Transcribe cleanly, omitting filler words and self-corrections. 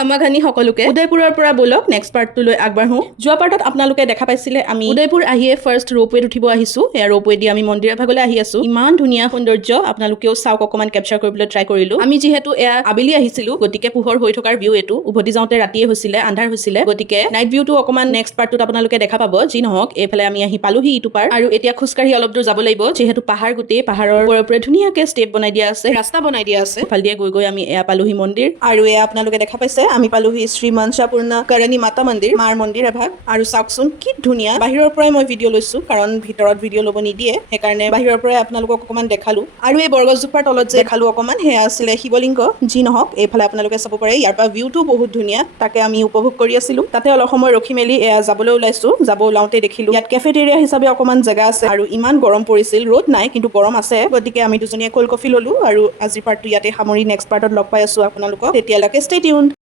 খামাখানি সকলোকে উদয়পুৰৰ পৰা বলক নেক্সট পাৰ্টটো লৈ আগবাঢ়ো যোৱা পাৰ্টত আপোনালোকে দেখা পাইছিলে আমি উদয়পুৰ আহিয়ে ফাৰ্ষ্ট ৰ'পৱেত উঠিব আহিছো এয়া ৰ'পৱে দি আমি মন্দিৰৰ ভাগলৈ আহি আছো ইমান ধুনীয়া সৌন্দৰ্য আপোনালোকেও চাওক অকমান কেপচাৰ কৰিবলৈ ট্ৰাই কৰিলো আমি যিহেতু এয়া আবেলি আহিছিলো গতিকে পোহৰ হৈ থকাৰ ভিউ এটো উভতি যাওঁতে ৰাতিয়ে হৈছিলে আন্ধাৰ হৈছিলে গতিকে নাইট ভিউটো অকমান নেক্সট পাৰ্টটোত আপোনালোকে দেখা পাব যি নহওক এইফালে আমি আহি পালোহি ইটো পাৰ আৰু এতিয়া খোজকাঢ়ি অলপ দূৰ যাব লাগিব যিহেতু পাহাৰ গোটেই পাহাৰৰ ওপৰে ধুনীয়াকে ষ্টেপ বনাই দিয়া আছে ৰাস্তা বনাই দিয়া আছে ফাল দিয়ে গৈ আমি এয়া পালোহি মন্দিৰ আৰু এয়া আপোনালোকে দেখা পাইছে আমি পালোহি শ্ৰী মনসাপূৰ্ণা কৰণী মাতা মন্দিৰ মাৰ মন্দিৰ এভাগ আৰু চাওকচোন কি ধুনীয়া বাহিৰৰ পৰাই মই ভিডিঅ' লৈছো কাৰণ ভিতৰত ভিডিঅ' ল'ব নিদিয়ে সেইকাৰণে বাহিৰৰ পৰাই আপোনালোকক অকমান দেখালো আৰু এই বৰগছজোপাৰ তলত যে দেখালো অকমান সেয়া আছিলে শিৱলিংগ যি নহওক এইফালে আপোনালোকে চাব পাৰে ইয়াৰ পৰা ভিউটো বহুত ধুনীয়া তাকে আমি উপভোগ কৰি আছিলো তাতে অলপ সময় ৰখি মেলি এয়া যাবলৈ ওলাইছো যাব ওলাওঁতে দেখিলো ইয়াত কেফেটেৰিয়া হিচাপে অকমান জেগা আছে আৰু ইমান গৰম পৰিছিল ৰ'দ নাই কিন্তু গৰম আছে গতিকে আমি দুজনীয়ে কোল্ড কফি ললো আৰু আজিৰ পাৰ্টটো ইয়াতে সামৰি নেক্সট পাৰ্টত লগ পাই আছো আপোনালোকক তেতিয়ালৈকে ষ্টে টিউন